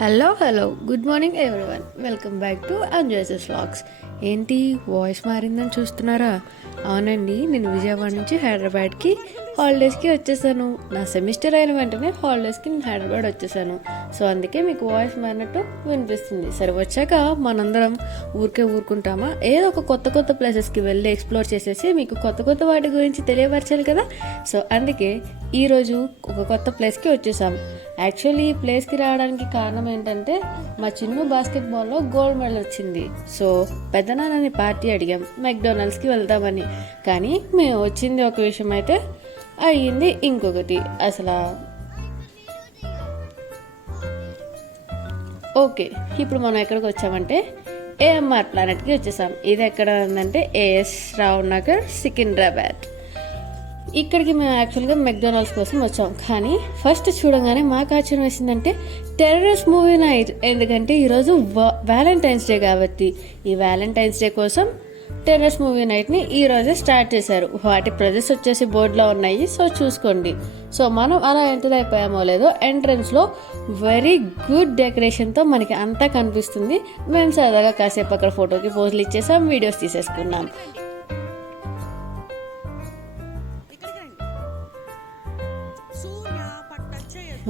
Hello good morning everyone, welcome back to Anjay's vlogs. ఏంటి voice మారిందని చూస్తున్నారా? అవునండి, నేను విజయవాడ నుంచి హైదరాబాద్కి హాలిడేస్కి వచ్చేసాను. నా సెమిస్టర్ అయిన వెంటనే హాలిడేస్కి నేను హైదరాబాద్ వచ్చేసాను. సో అందుకే మీకు వాయిస్ మారినట్టు వినిపిస్తుంది. సరే, వచ్చాక మనందరం ఊరుకుంటామా? ఏదో ఒక కొత్త ప్లేసెస్కి వెళ్ళి ఎక్స్ప్లోర్ చేసేసి మీకు కొత్త వాటి గురించి తెలియపరచాలి కదా. సో అందుకే ఈరోజు ఒక కొత్త ప్లేస్కి వచ్చేసాం. యాక్చువల్లీ ఈ ప్లేస్కి రావడానికి కారణం ఏంటంటే మా చిన్న బాస్కెట్బాల్లో గోల్డ్ మెడల్ వచ్చింది. సో పెద్దనాన్నని పార్టీ అడిగాం మెక్డొనాల్డ్స్కి వెళ్దామని. కానీ మేము వచ్చింది ఒక విషయం అయితే అయ్యింది ఇంకొకటి. అసలు ఓకే, ఇప్పుడు మనం ఎక్కడికి వచ్చామంటే ఏఎంఆర్ ప్లానెట్కి వచ్చేసాం. ఇది ఎక్కడ ఉందంటే ఏఎస్ రావు నగర్, సికింద్రాబాద్. ఇక్కడికి మేము యాక్చువల్గా మెక్డొనాల్డ్స్ కోసం వచ్చాం. కానీ ఫస్ట్ చూడగానే మాకు ఆశ్చర్యం వేసిందంటే టెర్రరిస్ట్ మూవీ నైట్. ఎందుకంటే ఈరోజు వ్యాలంటైన్స్ డే కాబట్టి ఈ వ్యాలంటైన్స్ డే కోసం టెర్రరిస్ట్ మూవీ నైట్ని ఈరోజే స్టార్ట్ చేశారు. వాటి ప్రజెస్ వచ్చేసి బోర్డులో ఉన్నాయి, సో చూసుకోండి. సో మనం అలా ఎంటర్ అయిపోయామో లేదో ఎంట్రన్స్లో వెరీ గుడ్ డెకరేషన్తో మనకి అంతా కనిపిస్తుంది. మేము సరదాగా కాసేపు అక్కడ ఫోటోకి పోజులు ఇచ్చేసాం, వీడియోస్ తీసేసుకున్నాం.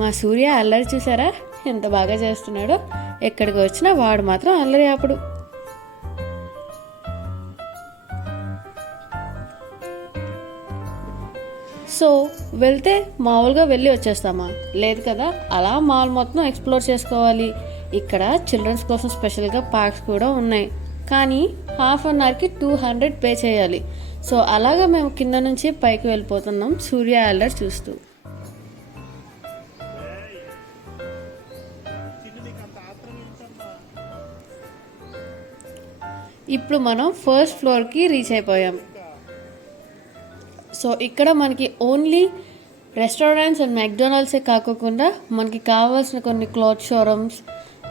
మా సూర్య అల్లరి చూసారా ఎంత బాగా చేస్తున్నాడో. ఎక్కడికి వచ్చినా వాడు మాత్రం అల్లరి ఆపడు. సో వెళ్తే మామూలుగా వెళ్ళి వచ్చేస్తామా? లేదు కదా, అలా మాల్ మొత్తం ఎక్స్ప్లోర్ చేసుకోవాలి. ఇక్కడ చిల్డ్రన్స్ కోసం స్పెషల్గా పార్క్స్ కూడా ఉన్నాయి. కానీ హాఫ్ అన్ అవర్కి 200 పే చేయాలి. సో అలాగా మేము కింద నుంచి పైకి వెళ్ళిపోతున్నాం సూర్య అల్లరి చూస్తూ. ఇప్పుడు మనం ఫస్ట్ ఫ్లోర్కి రీచ్ అయిపోయాం. సో ఇక్కడ మనకి ఓన్లీ రెస్టారెంట్స్ అండ్ మెక్డొనాల్డ్సే కాకుండా మనకి కావాల్సిన కొన్ని క్లాత్ షోరూమ్స్,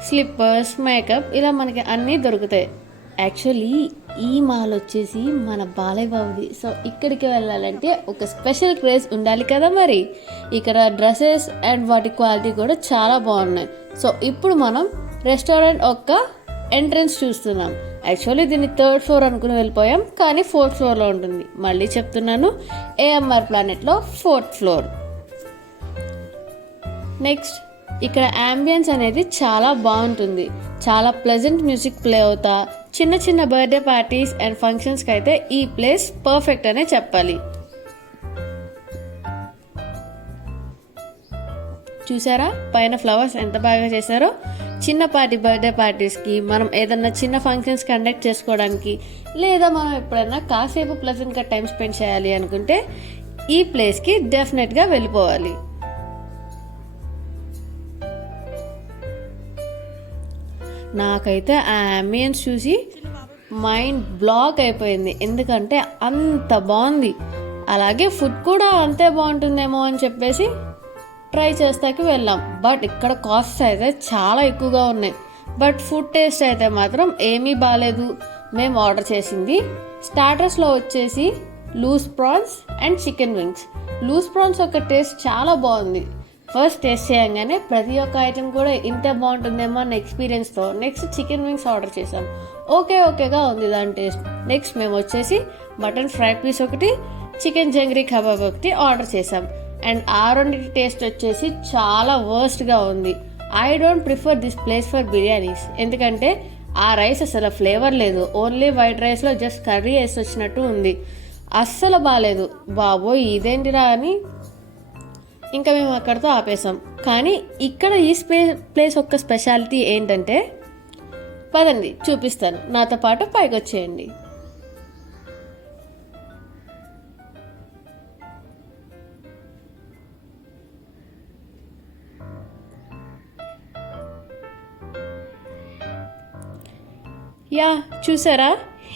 స్లిప్పర్స్, మేకప్ ఇలా మనకి అన్నీ దొరుకుతాయి. యాక్చువల్లీ ఈ మాల్ వచ్చేసి మన బాలయ్య బాబుది. సో ఇక్కడికి వెళ్ళాలంటే ఒక స్పెషల్ క్రేజ్ ఉండాలి కదా. మరి ఇక్కడ డ్రెస్సెస్ అండ్ వాటి క్వాలిటీ కూడా చాలా బాగున్నాయి. సో ఇప్పుడు మనం రెస్టారెంట్ ఒక్క ఎంట్రన్స్ చూస్తున్నాం. యాక్చువల్లీ దీన్ని 3rd ఫ్లోర్ అనుకుని వెళ్ళిపోయాం, కానీ 4th ఫ్లోర్లో ఉంటుంది. మళ్ళీ చెప్తున్నాను, ఏఎంఆర్ ప్లానెట్లో 4th ఫ్లోర్. నెక్స్ట్ ఇక్కడ యాంబియన్స్ అనేది చాలా బాగుంటుంది. చాలా ప్లెజెంట్ మ్యూజిక్ ప్లే అవుతా చిన్న బర్త్డే పార్టీస్ అండ్ ఫంక్షన్స్కి అయితే ఈ ప్లేస్ పర్ఫెక్ట్ అనే చెప్పాలి. చూసారా పైన ఫ్లవర్స్ ఎంత బాగా చేశారో. చిన్నపాటి బర్త్డే పార్టీస్కి, మనం ఏదన్నా చిన్న ఫంక్షన్స్ కండక్ట్ చేసుకోవడానికి, లేదా మనం ఎప్పుడైనా కాసేపు ప్లెజెంట్గా టైం స్పెండ్ చేయాలి అనుకుంటే ఈ ప్లేస్కి డెఫినెట్గా వెళ్ళిపోవాలి. నాకైతే ఆ అంబియన్స్ చూసి మైండ్ బ్లాక్ అయిపోయింది. ఎందుకంటే అంత బాగుంది. అలాగే ఫుడ్ కూడా అంతే బాగుంటుందేమో అని చెప్పేసి ట్రై చేస్తాకి వెళ్ళాం. బట్ ఇక్కడ కాస్ట్స్ అయితే చాలా ఎక్కువగా ఉన్నాయి. బట్ ఫుడ్ టేస్ట్ అయితే మాత్రం ఏమీ బాగాలేదు. మేము ఆర్డర్ చేసింది స్టార్టర్స్లో వచ్చేసి loose prawns and chicken wings. Loose prawns యొక్క టేస్ట్ చాలా బాగుంది. ఫస్ట్ టేస్ట్ చేయగానే ప్రతి ఒక్క ఐటెం కూడా ఇంతే బాగుంటుందేమో అన్న ఎక్స్పీరియన్స్తో నెక్స్ట్ చికెన్ వింగ్స్ ఆర్డర్ చేసాం. ఓకేగా ఉంది దాని టేస్ట్. నెక్స్ట్ మేము వచ్చేసి మటన్ ఫ్రై పీస్ ఒకటి, చికెన్ జంగ్రీ కబాబ్ ఒకటి ఆర్డర్ చేసాం. అండ్ ఆ రెండింటి టేస్ట్ వచ్చేసి చాలా వర్స్ట్గా ఉంది. I don't prefer this place for biryanis. ఎందుకంటే ఆ రైస్ అసలు ఫ్లేవర్ లేదు. ఓన్లీ వైట్ రైస్లో జస్ట్ కర్రీ వేసి వచ్చినట్టు ఉంది. అస్సలు బాగాలేదు. బాబోయ్ ఇదేంటిరా అని ఇంకా మేము అక్కడితో ఆపేసాం. కానీ ఇక్కడ ఈ ప్లేస్ యొక్క స్పెషాలిటీ ఏంటంటే, పదండి చూపిస్తాను, నాతో పాటు పైకి వచ్చేయండి. చూసారా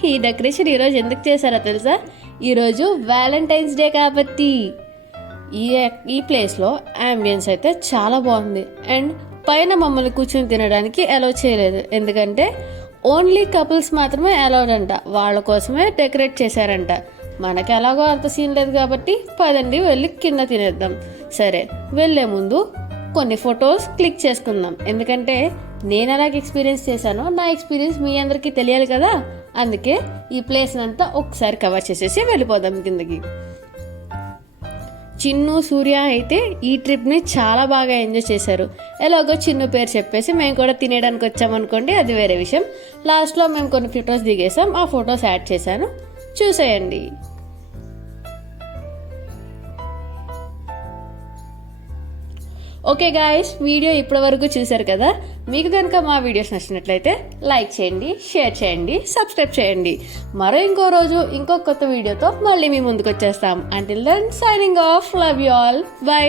ఈ డెకరేషన్ ఈరోజు ఎందుకు చేశారో తెలుసా? ఈరోజు వ్యాలంటైన్స్ డే కాబట్టి. ఈ ప్లేస్లో అంబియన్స్ అయితే చాలా బాగుంది. అండ్ పైన మమ్మల్ని కూర్చొని తినడానికి అలౌ చేయలేదు. ఎందుకంటే ఓన్లీ కపుల్స్ మాత్రమే అలౌడ్ అంట. వాళ్ళ కోసమే డెకరేట్ చేశారంట. మనకి ఎలాగో అంత సీన్ లేదు కాబట్టి పదండి వెళ్ళి కింద తినేద్దాం. సరే, వెళ్ళే ముందు కొన్ని ఫొటోస్ క్లిక్ చేసుకుందాం. ఎందుకంటే నేను అలాగే ఎక్స్పీరియన్స్ చేశానో నా ఎక్స్పీరియన్స్ మీ అందరికీ తెలియాలి కదా. అందుకే ఈ ప్లేస్ని అంతా ఒకసారి కవర్ చేసేసి వెళ్ళిపోదాం కిందకి. చిన్ను, సూర్య అయితే ఈ ట్రిప్ని చాలా బాగా ఎంజాయ్ చేశారు. ఎలాగో చిన్ను పేరు చెప్పేసి మేము కూడా తినేయడానికి వచ్చామనుకోండి, అది వేరే విషయం. లాస్ట్లో మేము కొన్ని ఫొటోస్ దిగేసాం, ఆ ఫొటోస్ యాడ్ చేశాను, చూసేయండి. ఓకే గాయస్, వీడియో ఇప్పటి వరకు చూశారు కదా. మీకు కనుక మా వీడియోస్ నచ్చినట్లయితే లైక్ చేయండి, షేర్ చేయండి, సబ్స్క్రైబ్ చేయండి. మరో ఇంకో రోజు ఇంకో కొత్త వీడియోతో మళ్ళీ మీ ముందుకు వచ్చేస్తాం. Until then signing off. Love you all. By.